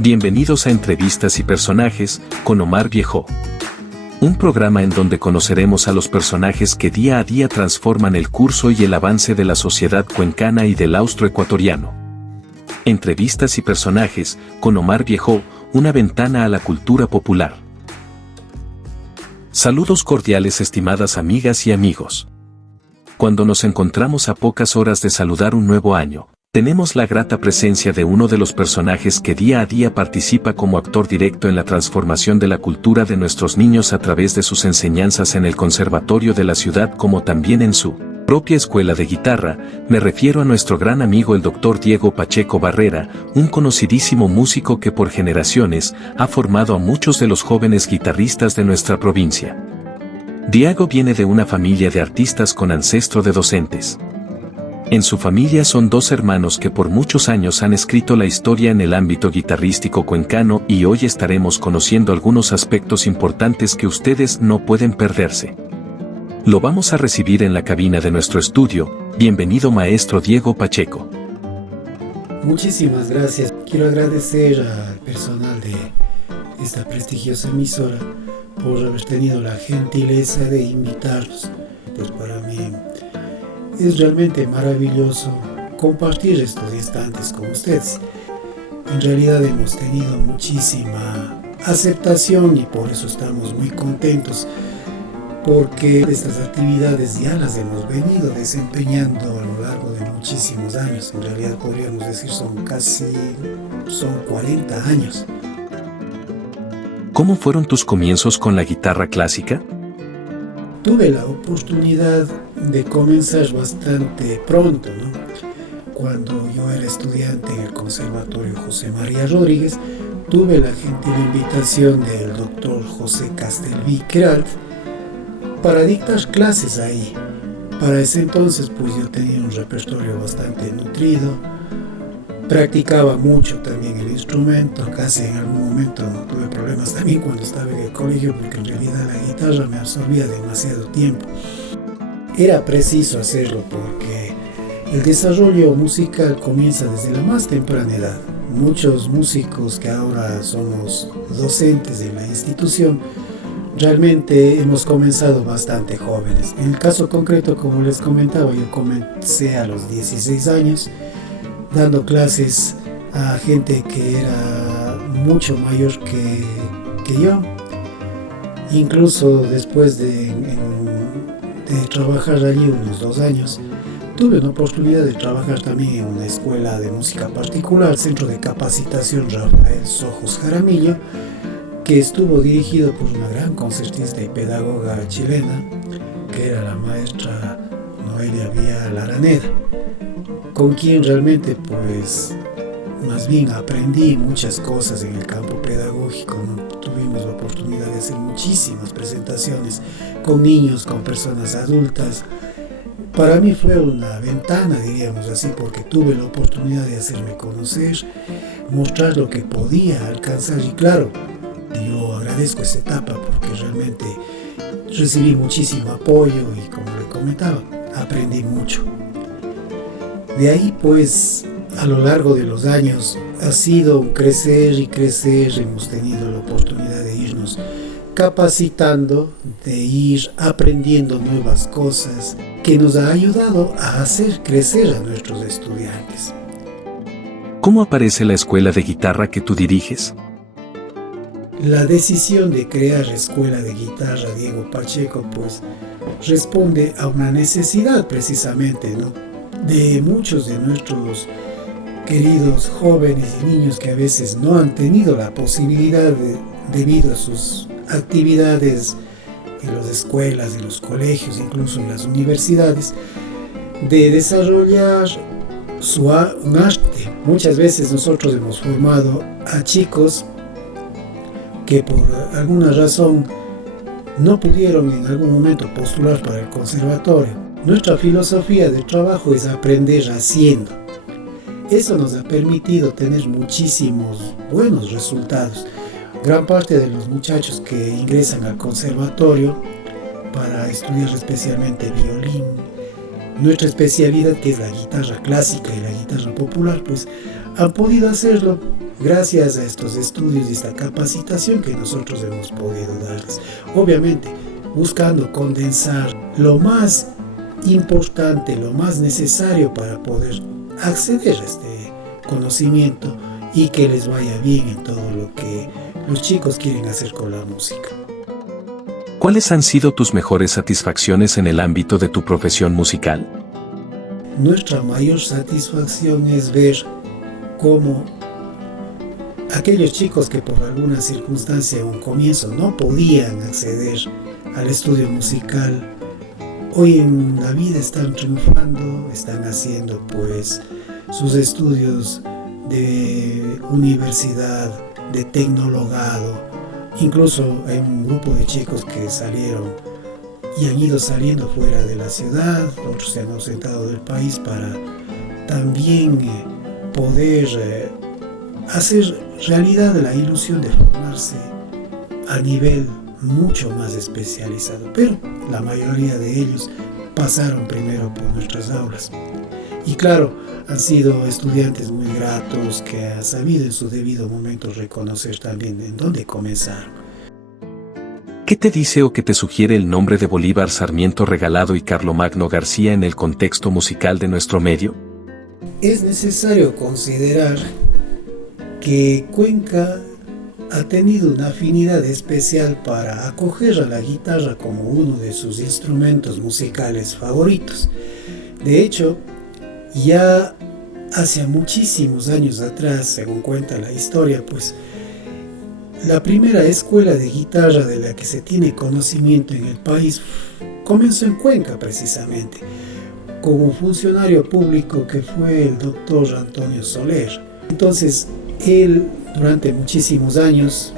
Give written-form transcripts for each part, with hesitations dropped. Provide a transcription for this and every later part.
Bienvenidos a Entrevistas y Personajes, con Omar Viejo. Un programa en donde conoceremos a los personajes que día a día transforman el curso y el avance de la sociedad cuencana y del austroecuatoriano. Entrevistas y Personajes, con Omar Viejo, una ventana a la cultura popular. Saludos cordiales, estimadas amigas y amigos. Cuando nos encontramos a pocas horas de saludar un nuevo año, tenemos la grata presencia de uno de los personajes que día a día participa como actor directo en la transformación de la cultura de nuestros niños a través de sus enseñanzas en el conservatorio de la ciudad como también en su propia escuela de guitarra. Me refiero a nuestro gran amigo el Dr. Diego Pacheco Barrera, un conocidísimo músico que por generaciones ha formado a muchos de los jóvenes guitarristas de nuestra provincia. Diego viene de una familia de artistas con ancestro de docentes. En su familia son dos hermanos que por muchos años han escrito la historia en el ámbito guitarrístico cuencano y hoy estaremos conociendo algunos aspectos importantes que ustedes no pueden perderse. Lo vamos a recibir en la cabina de nuestro estudio. Bienvenido, maestro Diego Pacheco. Muchísimas gracias. Quiero agradecer al personal de esta prestigiosa emisora por haber tenido la gentileza de invitarnos. Pues para mí es realmente maravilloso compartir estos instantes con ustedes. En realidad hemos tenido muchísima aceptación y por eso estamos muy contentos, porque estas actividades ya las hemos venido desempeñando a lo largo de muchísimos años. En realidad podríamos decir son 40 años. ¿Cómo fueron tus comienzos con la guitarra clásica? Tuve la oportunidad de comenzar bastante pronto, ¿no? Cuando yo era estudiante en el Conservatorio José María Rodríguez, tuve la gentil invitación del doctor José Castelví Queralt para dictar clases ahí. Para ese entonces pues yo tenía un repertorio bastante nutrido, practicaba mucho también el instrumento, casi en algún momento tuve problemas también cuando estaba en el colegio porque en realidad la guitarra me absorbía demasiado tiempo. Era preciso hacerlo porque el desarrollo musical comienza desde la más temprana edad. Muchos músicos que ahora somos docentes en la institución realmente hemos comenzado bastante jóvenes. En el caso concreto, como les comentaba, yo comencé a los 16 años dando clases a gente que era mucho mayor que yo. Incluso después de trabajar allí unos 2 años, tuve una oportunidad de trabajar también en una escuela de música particular, Centro de Capacitación Rafael Sojos Jaramillo, que estuvo dirigido por una gran concertista y pedagoga chilena, que era la maestra Noelia Vial Araneda, con quien realmente pues más bien aprendí muchas cosas en el campo pedagógico, ¿no? Tuvimos la oportunidad de hacer muchísimas presentaciones con niños, con personas adultas. Para mí fue una ventana, diríamos así, porque tuve la oportunidad de hacerme conocer, mostrar lo que podía alcanzar y claro, yo agradezco esa etapa porque realmente recibí muchísimo apoyo y como le comentaba, aprendí mucho. De ahí pues a lo largo de los años ha sido un crecer y crecer, hemos tenido la oportunidad de irnos capacitando, de ir aprendiendo nuevas cosas que nos ha ayudado a hacer crecer a nuestros estudiantes. ¿Cómo aparece la escuela de guitarra que tú diriges? La decisión de crear Escuela de Guitarra Diego Pacheco pues responde a una necesidad precisamente, ¿no?, de muchos de nuestros queridos jóvenes y niños que a veces no han tenido la posibilidad debido a sus actividades en las escuelas, en los colegios, incluso en las universidades, de desarrollar un arte. Muchas veces nosotros hemos formado a chicos que por alguna razón no pudieron en algún momento postular para el conservatorio. Nuestra filosofía de trabajo es aprender haciendo. Eso nos ha permitido tener muchísimos buenos resultados. Gran parte de los muchachos que ingresan al conservatorio para estudiar especialmente violín, nuestra especialidad que es la guitarra clásica y la guitarra popular, pues han podido hacerlo gracias a estos estudios y esta capacitación que nosotros hemos podido darles. Obviamente, buscando condensar lo más importante, lo más necesario para poder acceder a este conocimiento y que les vaya bien en todo lo que los chicos quieren hacer con la música. ¿Cuáles han sido tus mejores satisfacciones en el ámbito de tu profesión musical? Nuestra mayor satisfacción es ver cómo aquellos chicos que por alguna circunstancia en un comienzo no podían acceder al estudio musical, hoy en la vida están triunfando, están haciendo pues sus estudios de universidad, de tecnologado. Incluso hay un grupo de chicos que salieron y han ido saliendo fuera de la ciudad, otros se han ausentado del país para también poder hacer realidad la ilusión de formarse a nivel mucho más especializado. Pero la mayoría de ellos pasaron primero por nuestras aulas. Y claro, han sido estudiantes muy gratos que han sabido en su debido momento reconocer también en dónde comenzaron. ¿Qué te dice o qué te sugiere el nombre de Bolívar Sarmiento Regalado y Carlomagno García en el contexto musical de nuestro medio? Es necesario considerar que Cuenca ha tenido una afinidad especial para acoger a la guitarra como uno de sus instrumentos musicales favoritos. De hecho, ya hace muchísimos años atrás, según cuenta la historia, pues la primera escuela de guitarra de la que se tiene conocimiento en el país comenzó en Cuenca precisamente, con un funcionario público que fue el doctor Antonio Soler. Entonces, él durante muchísimos años,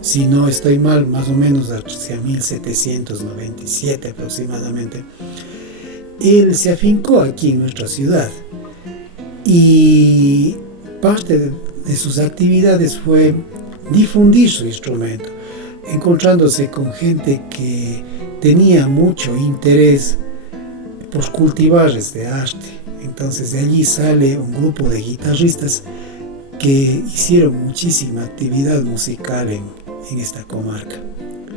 si no estoy mal, más o menos hacia 1797 aproximadamente, él se afincó aquí en nuestra ciudad y parte de sus actividades fue difundir su instrumento, encontrándose con gente que tenía mucho interés por cultivar este arte. Entonces de allí sale un grupo de guitarristas que hicieron muchísima actividad musical en esta comarca,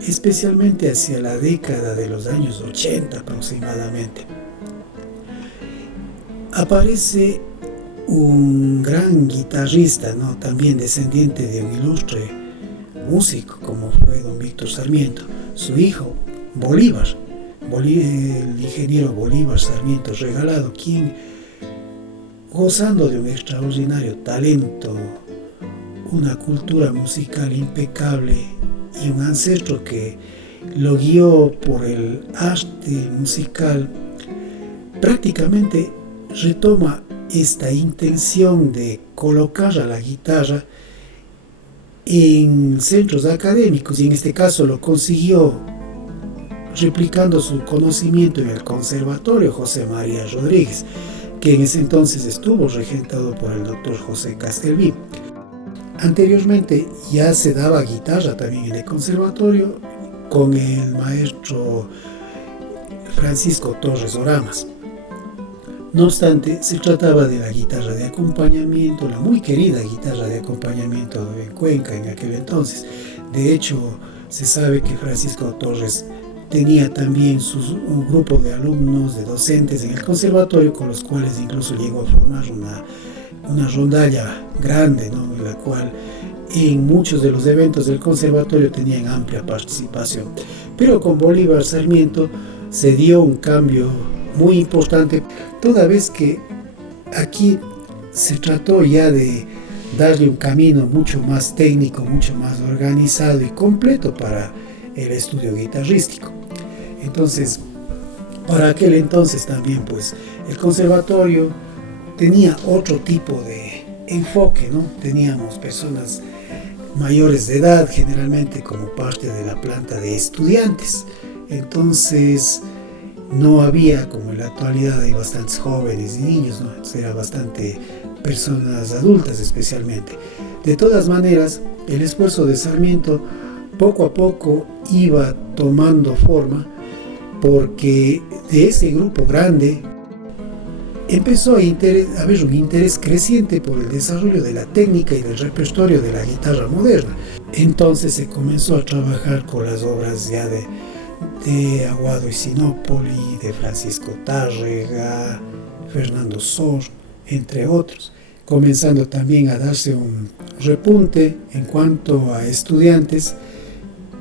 especialmente hacia la década de los años 80 aproximadamente. Aparece un gran guitarrista, ¿no? También descendiente de un ilustre músico como fue don Víctor Sarmiento, su hijo Bolívar, el ingeniero Bolívar Sarmiento Regalado, quien, gozando de un extraordinario talento, una cultura musical impecable y un ancestro que lo guió por el arte musical, prácticamente retoma esta intención de colocar a la guitarra en centros académicos, y en este caso lo consiguió replicando su conocimiento en el Conservatorio José María Rodríguez, que en ese entonces estuvo regentado por el doctor José Castelví. Anteriormente ya se daba guitarra también en el conservatorio con el maestro Francisco Torres Oramas. No obstante, se trataba de la guitarra de acompañamiento, la muy querida guitarra de acompañamiento en Cuenca en aquel entonces. De hecho, se sabe que Francisco Torres tenía también un grupo de alumnos, de docentes en el conservatorio, con los cuales incluso llegó a formar una rondalla grande, ¿no? En la cual en muchos de los eventos del conservatorio tenían amplia participación. Pero con Bolívar Sarmiento se dio un cambio muy importante, toda vez que aquí se trató ya de darle un camino mucho más técnico, mucho más organizado y completo para el estudio guitarrístico. Entonces, para aquel entonces también, pues, el conservatorio tenía otro tipo de enfoque, ¿no? Teníamos personas mayores de edad, generalmente como parte de la planta de estudiantes. Entonces, no había, como en la actualidad hay bastantes jóvenes y niños, ¿no? Entonces, era bastante personas adultas especialmente. De todas maneras, el esfuerzo de Sarmiento poco a poco iba tomando forma, porque de ese grupo grande empezó a haber un interés creciente por el desarrollo de la técnica y del repertorio de la guitarra moderna. Entonces se comenzó a trabajar con las obras ya de Aguado y Sinopoli, de Francisco Tárrega, Fernando Sor, entre otros, comenzando también a darse un repunte en cuanto a estudiantes,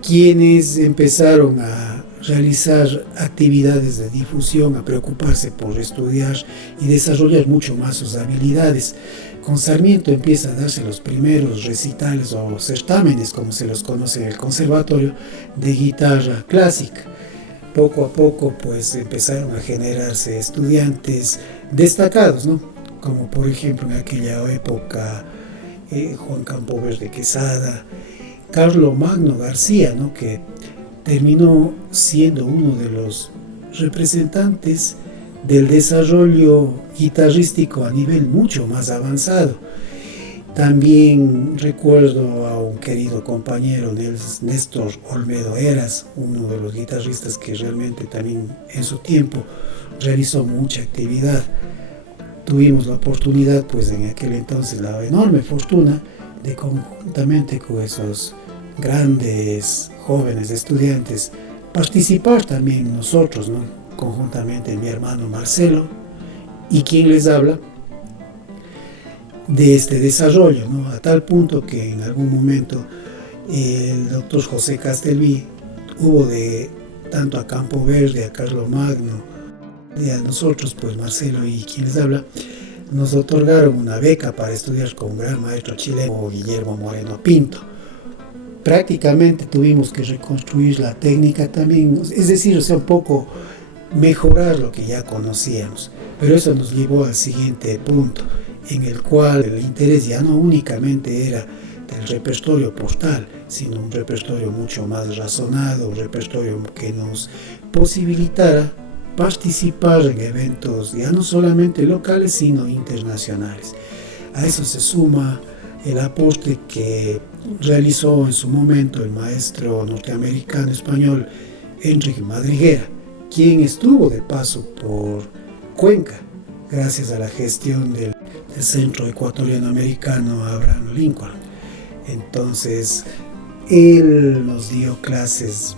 quienes empezaron a realizar actividades de difusión, a preocuparse por estudiar y desarrollar mucho más sus habilidades. Con Sarmiento empieza a darse los primeros recitales o certámenes, como se los conoce en el conservatorio, de guitarra clásica. Poco a poco pues empezaron a generarse estudiantes destacados, ¿no? Como por ejemplo en aquella época Juan Campoverde Quesada, Carlomagno García, ¿no? Que terminó siendo uno de los representantes del desarrollo guitarrístico a nivel mucho más avanzado. También recuerdo a un querido compañero, Néstor Olmedo Heras, uno de los guitarristas que realmente también en su tiempo realizó mucha actividad. Tuvimos la oportunidad, pues en aquel entonces, la enorme fortuna de conjuntamente con esos grandes jóvenes estudiantes participar también nosotros, ¿no? Conjuntamente mi hermano Marcelo y quien les habla, de este desarrollo, ¿no? A tal punto que en algún momento el doctor José Castelví hubo de tanto a Campoverde, a Carlomagno y a nosotros, pues Marcelo y quien les habla, nos otorgaron una beca para estudiar con un gran maestro chileno, Guillermo Moreno Pinto. Prácticamente tuvimos que reconstruir la técnica también, es decir, un poco mejorar lo que ya conocíamos, pero eso nos llevó al siguiente punto, en el cual el interés ya no únicamente era del repertorio postal, sino un repertorio mucho más razonado, un repertorio que nos posibilitara participar en eventos ya no solamente locales, sino internacionales. A eso se suma el aporte que realizó en su momento el maestro norteamericano español Enrique Madriguera, quien estuvo de paso por Cuenca, gracias a la gestión del Centro Ecuatoriano Americano Abraham Lincoln. Entonces, él nos dio clases,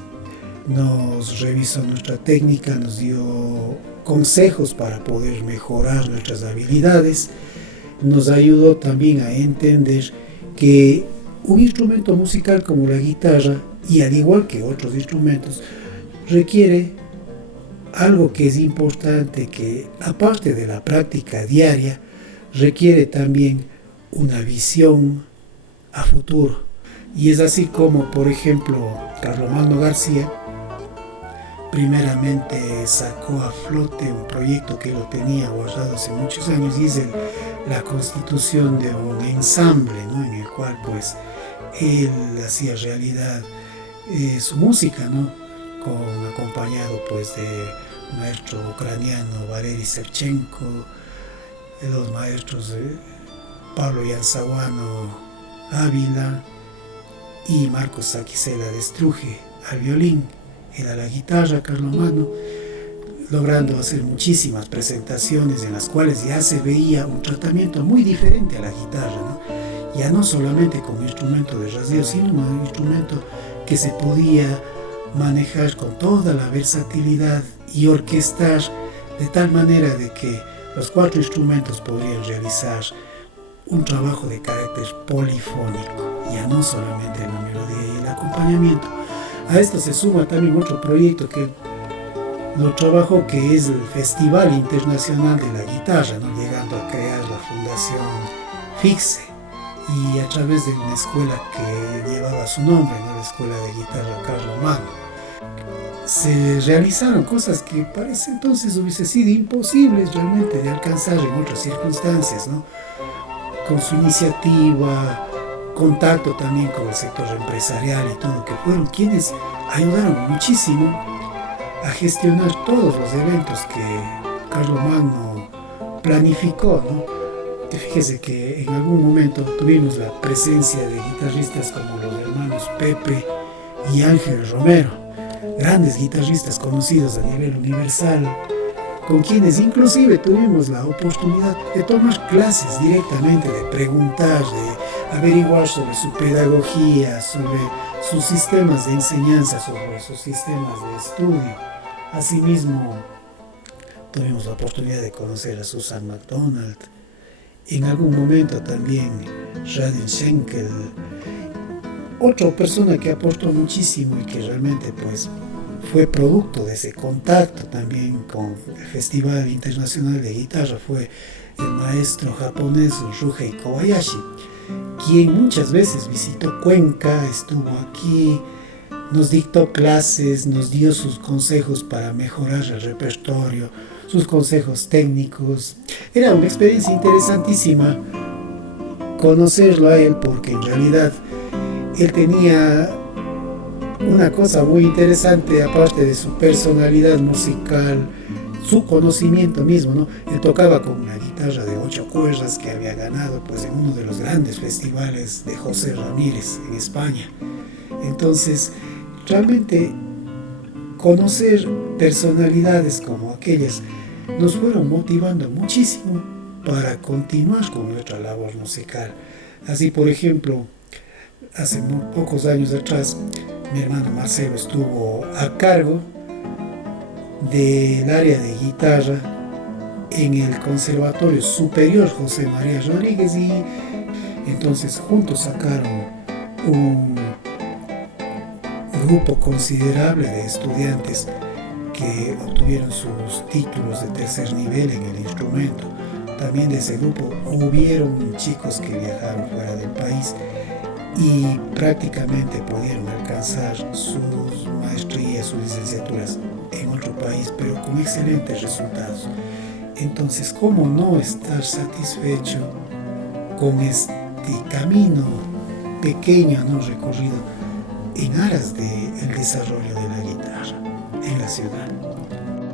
nos revisó nuestra técnica, nos dio consejos para poder mejorar nuestras habilidades, nos ayudó también a entender que un instrumento musical como la guitarra, y al igual que otros instrumentos, requiere algo que es importante, que aparte de la práctica diaria, requiere también una visión a futuro. Y es así como, por ejemplo, Carlomagno García primeramente sacó a flote un proyecto que lo tenía guardado hace muchos años, y es la constitución de un ensamble, ¿no? En el cual pues él hacía realidad su música, ¿no? Acompañado pues de maestro ucraniano Valery Sevchenko, de los maestros Pablo Yanzaguano Ávila y Marcos Saquicela de Estruje al violín, él a la guitarra, Carlomagno, logrando hacer muchísimas presentaciones en las cuales ya se veía un tratamiento muy diferente a la guitarra, ¿no? Ya no solamente como instrumento de rasgueo, sino un instrumento que se podía manejar con toda la versatilidad y orquestar de tal manera de que los 4 instrumentos podrían realizar un trabajo de carácter polifónico, ya no solamente la melodía y el acompañamiento. A esto se suma también otro proyecto que lo trabajó, que es el Festival Internacional de la Guitarra, ¿no? Llegando a crear la Fundación FIXE, y a través de una escuela que llevaba su nombre, ¿no? La Escuela de Guitarra Carlomagno. Se realizaron cosas que para ese entonces hubiese sido imposibles realmente de alcanzar en otras circunstancias, ¿no? Con su iniciativa, contacto también con el sector empresarial y todo, que fueron quienes ayudaron muchísimo a gestionar todos los eventos que Carlomagno planificó, ¿no? Fíjese que en algún momento tuvimos la presencia de guitarristas como los hermanos Pepe y Ángel Romero, grandes guitarristas conocidos a nivel universal, con quienes inclusive tuvimos la oportunidad de tomar clases directamente, de preguntar, de averiguar sobre su pedagogía, sobre sus sistemas de enseñanza, sobre sus sistemas de estudio. Asimismo, tuvimos la oportunidad de conocer a Susan McDonald, en algún momento también Radim Schenkel, otra persona que aportó muchísimo y que realmente pues fue producto de ese contacto también con el Festival Internacional de Guitarra, fue el maestro japonés Ryuhei Kobayashi, quien muchas veces visitó Cuenca, estuvo aquí, nos dictó clases, nos dio sus consejos para mejorar el repertorio, sus consejos técnicos. Era una experiencia interesantísima conocerlo a él, porque en realidad él tenía una cosa muy interesante, aparte de su personalidad musical, su conocimiento mismo, ¿no? Él tocaba con una guitarra de 8 cuerdas que había ganado pues, en uno de los grandes festivales de José Ramírez en España. Entonces, realmente conocer personalidades como aquellas nos fueron motivando muchísimo para continuar con nuestra labor musical. Así, por ejemplo, hace muy pocos años atrás, mi hermano Marcelo estuvo a cargo del área de guitarra en el Conservatorio Superior José María Rodríguez, y entonces juntos sacaron un grupo considerable de estudiantes que obtuvieron sus títulos de tercer nivel en el instrumento. También de ese grupo hubieron chicos que viajaron fuera del país y prácticamente pudieron alcanzar sus maestrías, sus licenciaturas en otro país, pero con excelentes resultados. Entonces, ¿cómo no estar satisfecho con este camino pequeño, no recorrido, en aras del desarrollo de la guitarra en la ciudad?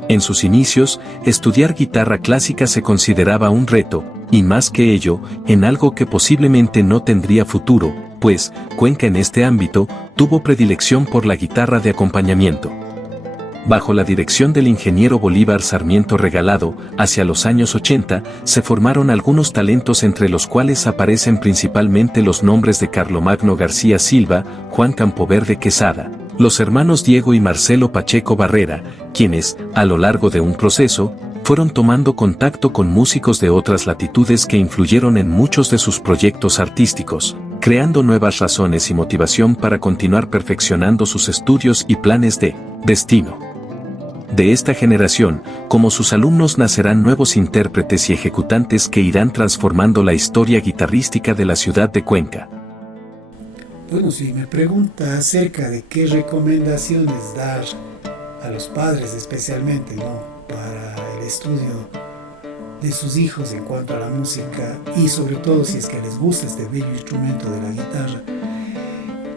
En sus inicios, estudiar guitarra clásica se consideraba un reto, y más que ello, en algo que posiblemente no tendría futuro, pues Cuenca en este ámbito tuvo predilección por la guitarra de acompañamiento. Bajo la dirección del ingeniero Bolívar Sarmiento Regalado, hacia los años 80, se formaron algunos talentos, entre los cuales aparecen principalmente los nombres de Carlomagno García Silva, Juan Campoverde Quesada, los hermanos Diego y Marcelo Pacheco Barrera, quienes, a lo largo de un proceso, fueron tomando contacto con músicos de otras latitudes que influyeron en muchos de sus proyectos artísticos, creando nuevas razones y motivación para continuar perfeccionando sus estudios y planes de destino. De esta generación, como sus alumnos, nacerán nuevos intérpretes y ejecutantes que irán transformando la historia guitarrística de la ciudad de Cuenca. Bueno, si me pregunta acerca de qué recomendaciones dar a los padres especialmente, ¿no?, para el estudio de sus hijos en cuanto a la música, y sobre todo si es que les gusta este bello instrumento de la guitarra,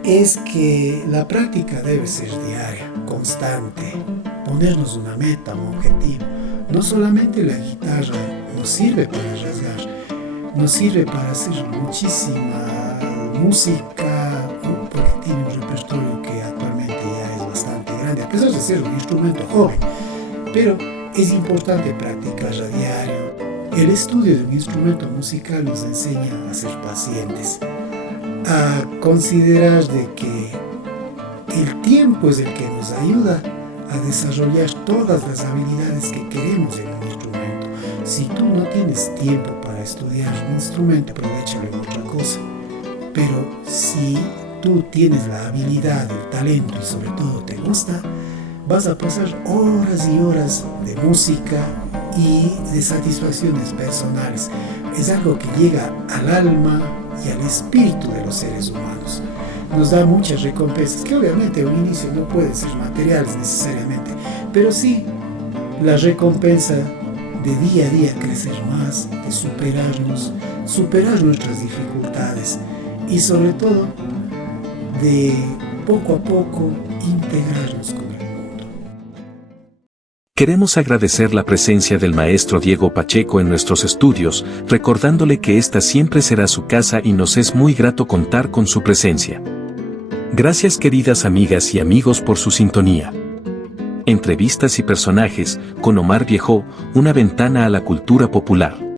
es que la práctica debe ser diaria, constante, ponernos una meta, un objetivo. No solamente la guitarra nos sirve para rasgar, nos sirve para hacer muchísima música, porque tiene un repertorio que actualmente ya es bastante grande, a pesar de ser un instrumento joven, pero es importante practicar a diario. El estudio de un instrumento musical nos enseña a ser pacientes, a considerar de que el tiempo es el que nos ayuda a desarrollar todas las habilidades que queremos en un instrumento. Si tú no tienes tiempo para estudiar un instrumento, aprovechalo en otra cosa. Pero si tú tienes la habilidad, el talento y sobre todo te gusta, vas a pasar horas y horas de música y de satisfacciones personales. Es algo que llega al alma y al espíritu de los seres humanos. Nos da muchas recompensas, que obviamente a un inicio no pueden ser materiales necesariamente, pero sí la recompensa de día a día crecer más, de superarnos, superar nuestras dificultades y sobre todo de poco a poco integrarnos con el mundo. Queremos agradecer la presencia del maestro Diego Pacheco en nuestros estudios, recordándole que esta siempre será su casa y nos es muy grato contar con su presencia. Gracias, queridas amigas y amigos, por su sintonía. Entrevistas y personajes, con Omar Viejo, una ventana a la cultura popular.